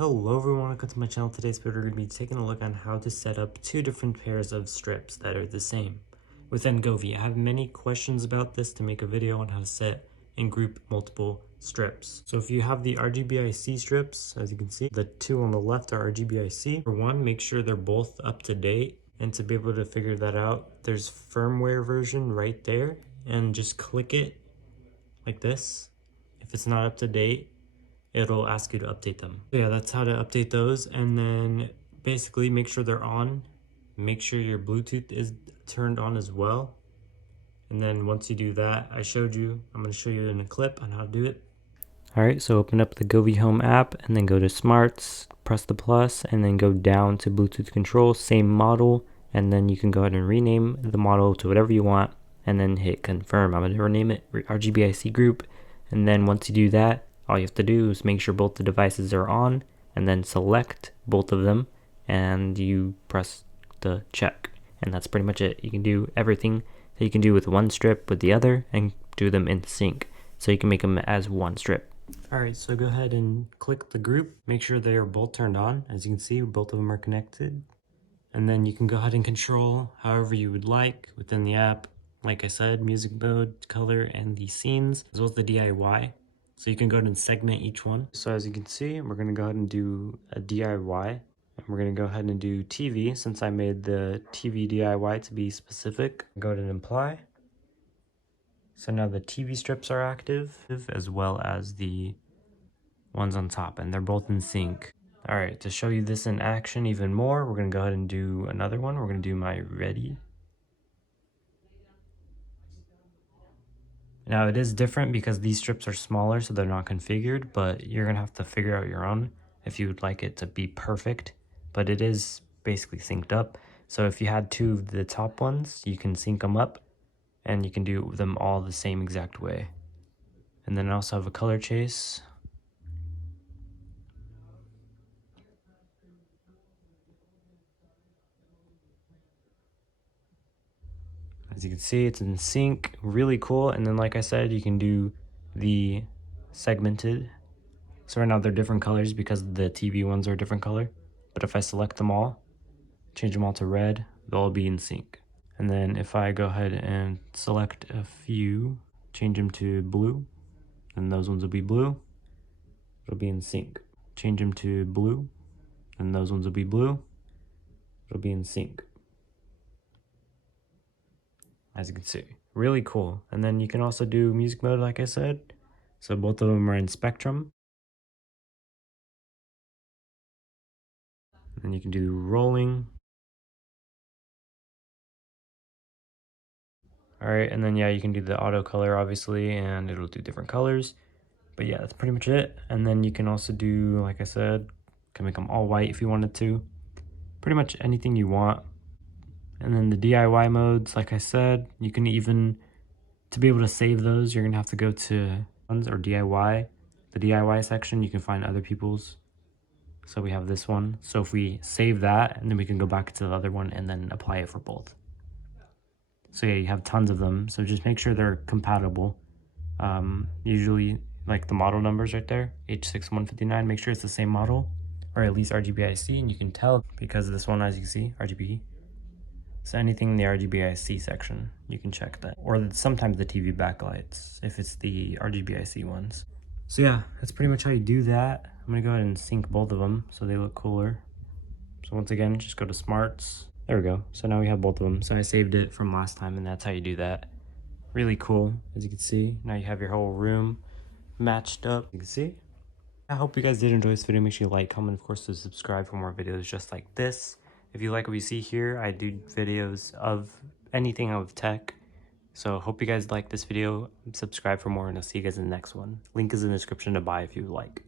Hello everyone, welcome to my channel. Today's video we're going to be taking a look on how to set up two different pairs of strips that are the same within govee. I have many questions about this to make a video on how to set and group multiple strips. So if you have the RGBIC strips, as you can see, the two on the left are RGBIC. For one, make sure they're both up to date, and to be able to figure that out, there's firmware version right there, and just click it like this. If it's not up to date, it'll ask you to update them. So yeah, that's how to update those. And then basically make sure they're on. Make sure your Bluetooth is turned on as well. And then once you do that, I showed you, I'm going to show you in a clip on how to do it. All right, so open up the govee Home app and then go to Smarts, press the plus, and then go down to Bluetooth control, same model. And then you can go ahead and rename the model to whatever you want and then hit confirm. I'm going to rename it RGBIC group. And then once you do that, all you have to do is make sure both the devices are on and then select both of them and you press the check. And that's pretty much it. You can do everything that you can do with one strip with the other and do them in sync. So you can make them as one strip. Alright, so go ahead and click the group. Make sure they are both turned on. As you can see, both of them are connected. And then you can go ahead and control however you would like within the app. Like I said, music mode, color, and the scenes, as well as the DIY. So you can go ahead and segment each one. So as you can see, we're going to go ahead and do a DIY. And we're going to go ahead and do TV, since I made the TV DIY to be specific. Go ahead and apply. So now the TV strips are active, as well as the ones on top, and they're both in sync. All right, to show you this in action even more, we're going to go ahead and do another one. We're going to do my ready. Now it is different because these strips are smaller, so they're not configured, but you're gonna have to figure out your own if you would like it to be perfect. But it is basically synced up. So if you had two of the top ones, you can sync them up and you can do them all the same exact way. And then I also have a color chase. As you can see, it's in sync, really cool. And then like I said, you can do the segmented. So right now they're different colors because the TV ones are a different color. But if I select them all, change them all to red, they'll all be in sync. And then if I go ahead and select a few, change them to blue, then those ones will be blue. It'll be in sync. Change them to blue, and those ones will be blue. It'll be in sync. As you can see, really cool. And then you can also do music mode, like I said. So both of them are in spectrum. And you can do rolling. All right, and then yeah, you can do the auto color obviously, and it'll do different colors. But yeah, that's pretty much it. And then you can also do, like I said, can make them all white if you wanted to. Pretty much anything you want. And then the DIY modes, like I said, you can even, to be able to save those, you're gonna have to go to ones or DIY. The DIY section, you can find other people's. So we have this one. So if we save that, and then we can go back to the other one and then apply it for both. So yeah, you have tons of them. So just make sure they're compatible. Usually, like the model numbers right there, H6159, make sure it's the same model, or at least RGBIC, and you can tell because this one, as you can see, RGB. So anything in the RGBIC section, you can check that. Or sometimes the TV backlights, if it's the RGBIC ones. So yeah, that's pretty much how you do that. I'm gonna go ahead and sync both of them so they look cooler. So once again, just go to Smarts. There we go. So now we have both of them. So I saved it from last time, and that's how you do that. Really cool, as you can see. Now you have your whole room matched up. You can see. I hope you guys did enjoy this video. Make sure you like, comment, of course, to subscribe for more videos just like this. If you like what you see here, I do videos of anything of tech. So hope you guys like this video. Subscribe for more, and I'll see you guys in the next one. Link is in the description to buy if you would like.